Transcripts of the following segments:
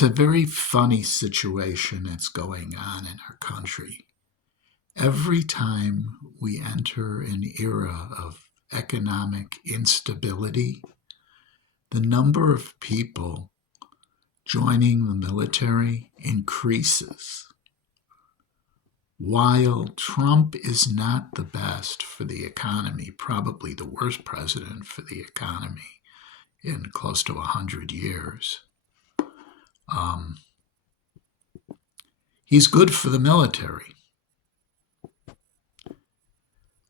It's a very funny situation that's going on in our country. Every time we enter an era of economic instability, the number of people joining the military increases. While Trump is not the best for the economy, probably the worst president for the economy in close to 100 years, um, he's good for the military.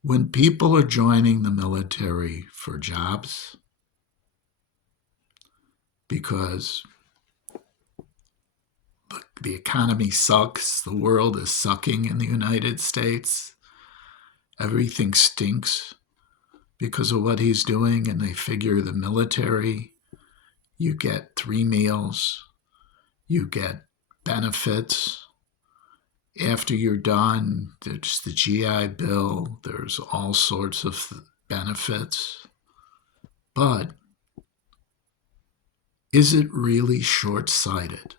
When people are joining the military for jobs, because the economy sucks, the world is sucking in the United States, everything stinks because of what he's doing, and they figure the military, you get 3 meals, you get benefits. After you're done, there's the GI Bill, there's all sorts of benefits. But is it really short-sighted?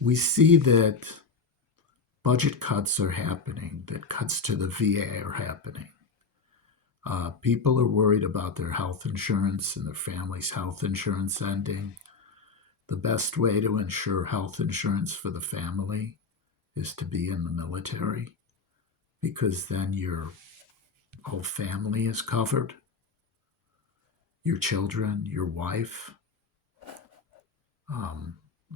We see that budget cuts are happening, that cuts to the VA are happening. People are worried about their health insurance and their family's health insurance ending. The best way to ensure health insurance for the family is to be in the military, because then your whole family is covered. Your children, your wife.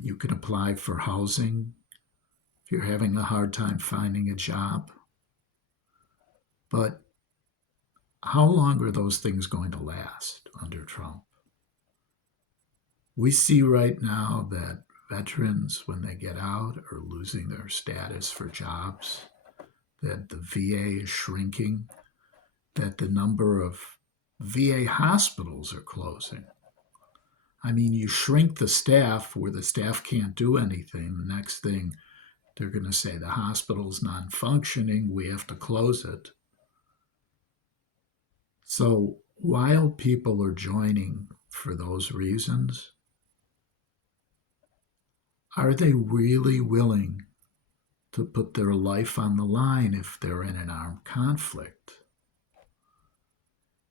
You can apply for housing if you're having a hard time finding a job. But how long are those things going to last under Trump? We see right now that veterans, when they get out, are losing their status for jobs, that the VA is shrinking, that the number of VA hospitals are closing. I mean, you shrink the staff where the staff can't do anything. The next thing, they're going to say the hospital's non-functioning, we have to close it. So while people are joining for those reasons, are they really willing to put their life on the line if they're in an armed conflict?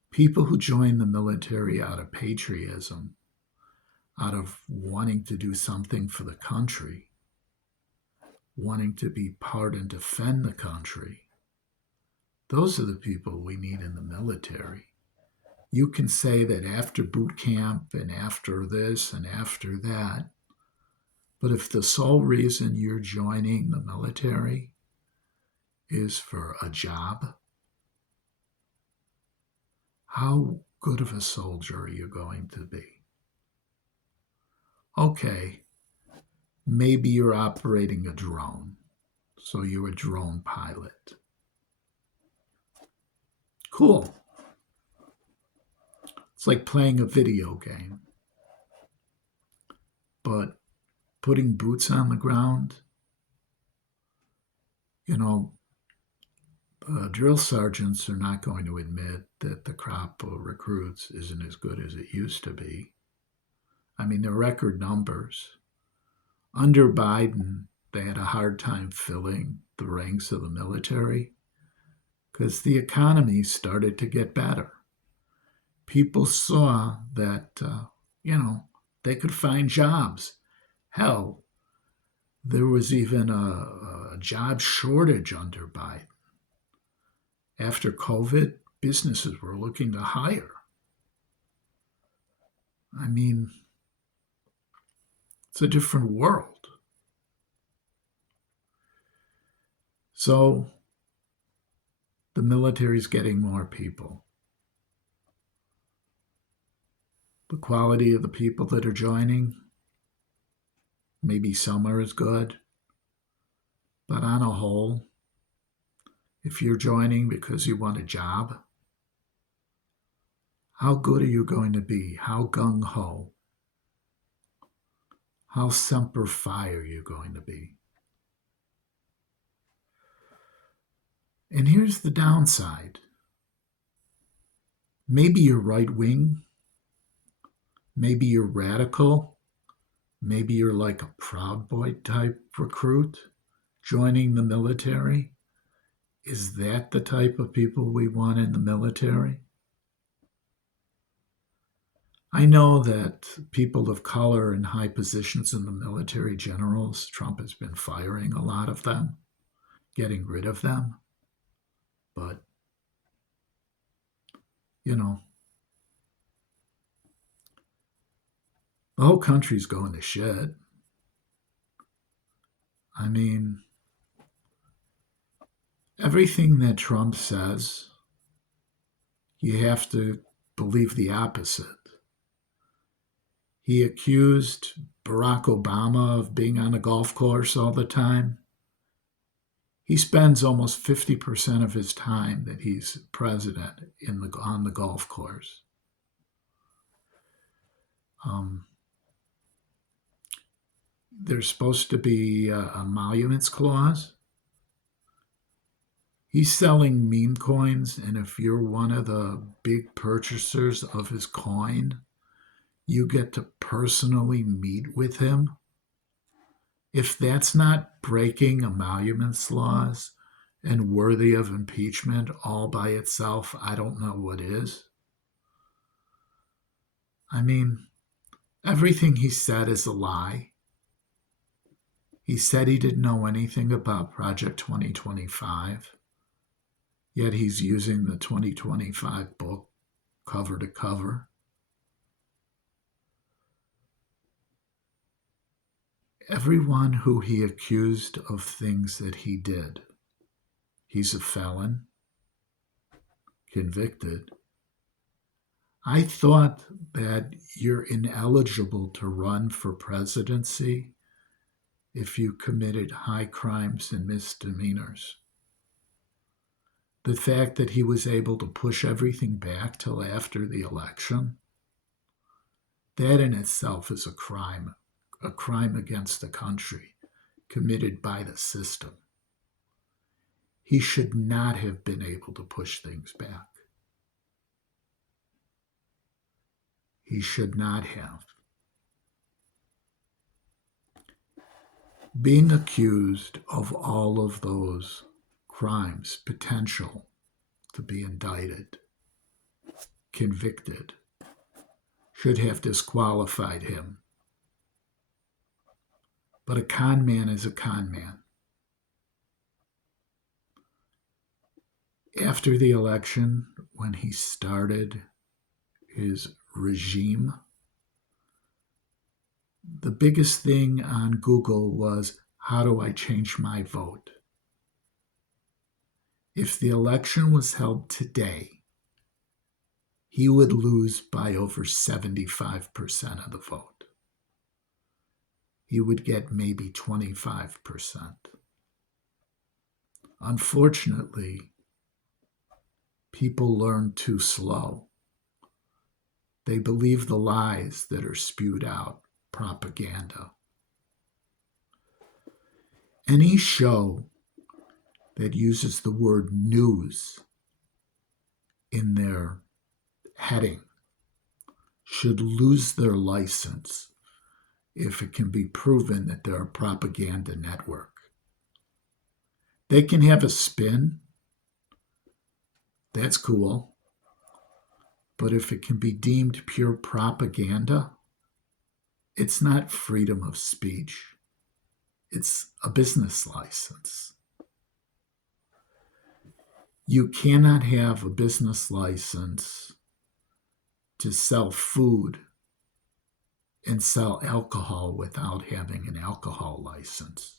People who join the military out of patriotism, out of wanting to do something for the country, wanting to be part and defend the country, those are the people we need in the military. You can say that after boot camp and after this and after that, but if the sole reason you're joining the military is for a job, how good of a soldier are you going to be? Okay, maybe you're operating a drone, so you're a drone pilot. Cool. It's like playing a video game. But putting boots on the ground, drill sergeants are not going to admit that the crop of recruits isn't as good as it used to be. I mean, the record numbers. Under Biden, they had a hard time filling the ranks of the military because the economy started to get better. People saw that, they could find jobs. Hell, there was even a job shortage under Biden. After COVID, businesses were looking to hire. I mean, it's a different world. So the military's getting more people. The quality of the people that are joining, maybe some are as good, but on a whole, if you're joining because you want a job, how good are you going to be? How gung-ho? How semper fi are you going to be? And here's the downside. Maybe you're right-wing, maybe you're radical, Maybe you're like a Proud Boy type recruit joining the military. Is that the type of people we want in the military? I know that people of color in high positions in the military, generals, Trump has been firing a lot of them, getting rid of them. But, you know, the whole country's going to shit. I mean, everything that Trump says, you have to believe the opposite. He accused Barack Obama of being on a golf course all the time. He spends almost 50% of his time that he's president on the golf course. There's supposed to be a emoluments clause. He's selling meme coins, and if you're one of the big purchasers of his coin, you get to personally meet with him. If that's not breaking emoluments laws and worthy of impeachment all by itself, I don't know what is. I mean, everything he said is a lie. He said he didn't know anything about Project 2025, yet he's using the 2025 book cover to cover. Everyone who he accused of things that he did, he's a felon, convicted. I thought that you're ineligible to run for presidency if you committed high crimes and misdemeanors. The fact that he was able to push everything back till after the election, that in itself is a crime against the country committed by the system. He should not have been able to push things back. He should not have. Being accused of all of those crimes, potential to be indicted, convicted, should have disqualified him. But a con man is a con man. After the election, when he started his regime, the biggest thing on Google was, how do I change my vote? If the election was held today, he would lose by over 75% of the vote. He would get maybe 25%. Unfortunately, people learn too slow. They believe the lies that are spewed out, propaganda. Any show that uses the word news in their heading should lose their license if it can be proven that they're a propaganda network. They can have a spin. That's cool. But if it can be deemed pure propaganda, it's not freedom of speech. It's a business license. You cannot have a business license to sell food and sell alcohol without having an alcohol license.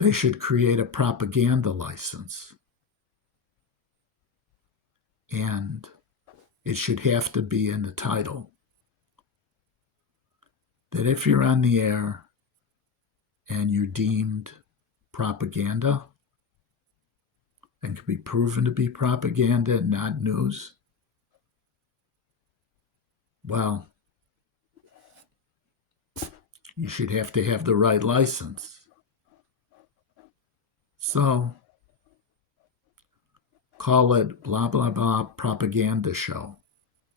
They should create a propaganda license. And it should have to be in the title that if you're on the air and you're deemed propaganda and can be proven to be propaganda and not news, well, you should have to have the right license. So, call it blah, blah, blah propaganda show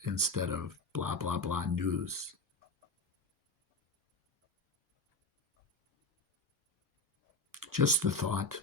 instead of blah, blah, blah news. Just a thought.